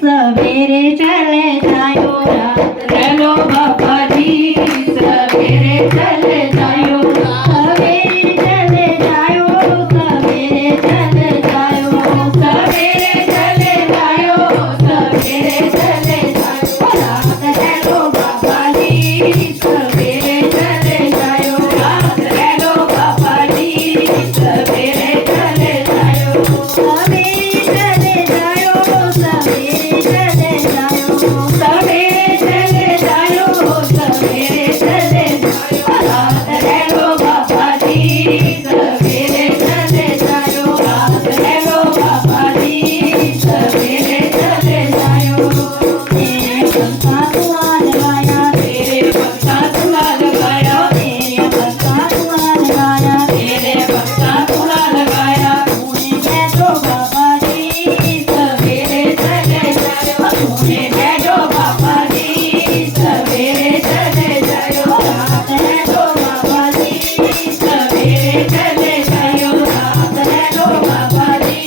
सवेरे चले जायो रात रहलो बाबाजी सवेरे चले जायो सवेरे चले जायो सवेरे चले जायो सवेरे चले जायो सवेरे चले जायो रात रहलो बाबाजी सवेरे चले जायो रात रहलो बाबाजी सवेरे चले जायो सवेरे चले जायो सवेरे चले जायो सवेरे चले जायो सवेरे चले जायो रात रहलो बाबाजी सवेरे चले जायो रात रहलो बाबाजी सवेरे चले जायो तेरे पंखा धुआ लगाया तेरे पंखा धुआ लगाया तेरे पंखा धुआ लगाया तेरे पंखा धुआ लगाया तूने बैठो बाबाजी सवेरे चले जायो तूने बैठो बाबाजी सवेरे चले जायो रात रहलो बाबाजी सवेरे चले जायो रात रहलो बाबाजी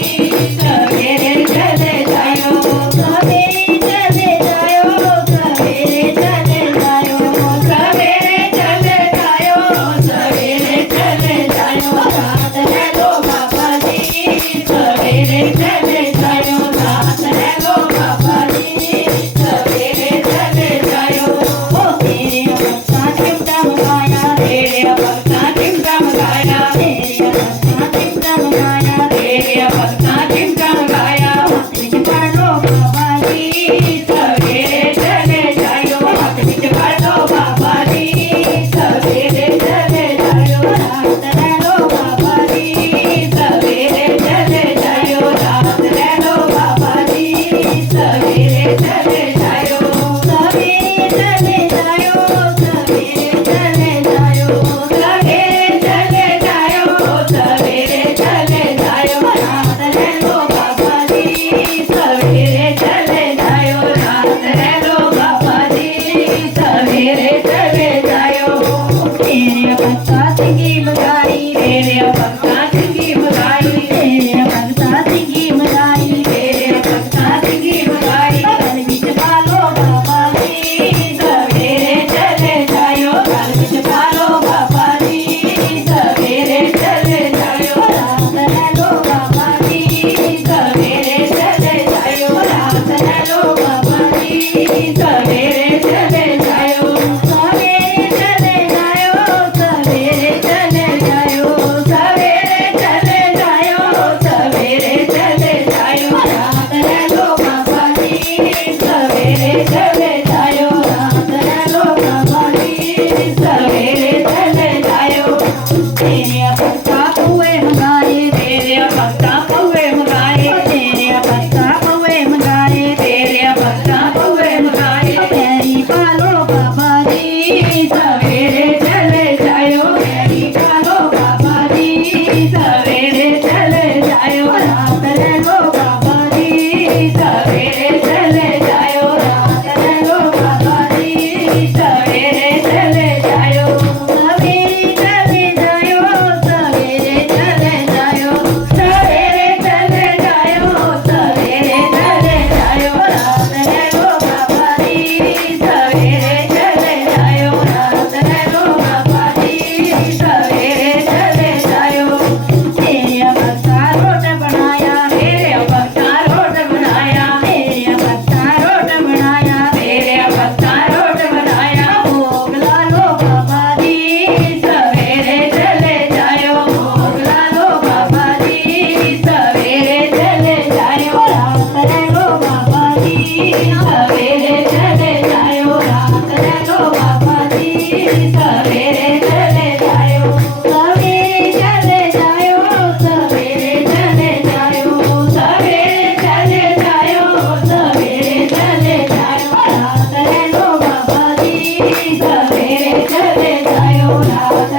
सवेरे चले जायो सवेरे चले जायो सवेरे चले जायो सवेरे चले जायो सवेरे चले जायो रात रहलो बाबाजी सवेरे चले जायो रात रहलो बाबाजी सवेरे चले जायो ओ तेरे बक्सा चिमटा मंगाया तेरे बक्सा चिमटा मंगाया तेरे बक्सा चिमटा मंगाया तेरे बक्सा चिमटा मंगाया हाथ विच फड़ लो बाबाजी सवेरे चले जायो हाथ विच फड़ लो बाबाजी सवेरे चले जायो रात रहलो बाबाजी सवेरे चले जायो रात रहलो बाबाजी सवेरे चले जायो सवेरे चले जायो सवेरे चले जायो सवेरे चले जायो सवेरे चले जायो रात रहलो बाबाजी सवेरे चले जायो रात रहलो बाबाजी सवेरे चले जायो तेरे बक्सा सिंगी मंगाई तेरे बक्सा सिंगी मंगाई तेरे बक्सा सिंगी मंगाई तेरे बक्सा सिंगी मंगाई गल विच पालो बाबाजी सवेरे चले जायो गल विच पालो बाबाजी सवेरे चले जायो रात रहलो बाबाजी सवेरे चले जायो रात रहलो बाबाजी सवेरे चले जायो सवेरे चले जायो सवेरे चले जायो सवेरे चले जायो सवेरे चले जायो रात रहलो बाबाजी सवेरे चले जायो रात रहलो बाबाजी सवेरे चले जायो तेरे बक्सा पौवे मंगाए तेरे बक्सा पौवे मंगाए तेरे बक्सा पौवे मंगाए तेरे बक्सा पौवे मंगाए पैरी पालो बाबाजी सवेरे चले जायो पैरी पालो बाबाजी सवेरे चले जायो रात रहलो बाबाजी सवेरे चले जायो रात रहलो बाबाजी सवेरे चले जायो सवेरे चले जायो सवेरे चले जायो सवेरे चले जायो सवेरे चले जायो रात रहलो बाबाजी सवेरे चले जायो रात रहलो बाबाजी सवेरे चले जायो तेरे बक्सा रोट बनाया तेरे बक्सा रोट बनाया तेरे बक्सा रोट बनाया तेरे बक्सा रोट बनाया भोग ला लो बाबाजी सवेरे चले जायो भोग ला लो बाबाजी सवेरे चले जायो रात रहलो बाबाजी सवेरे चले जायो रात रहलो बाबाजी सवेरे चले जायो सवेरे चले जायो सवेरे चले जायो सवेरे चले जायो सवेरे चले जायो रात रहलो बाबाजी सवेरे चले जायो रात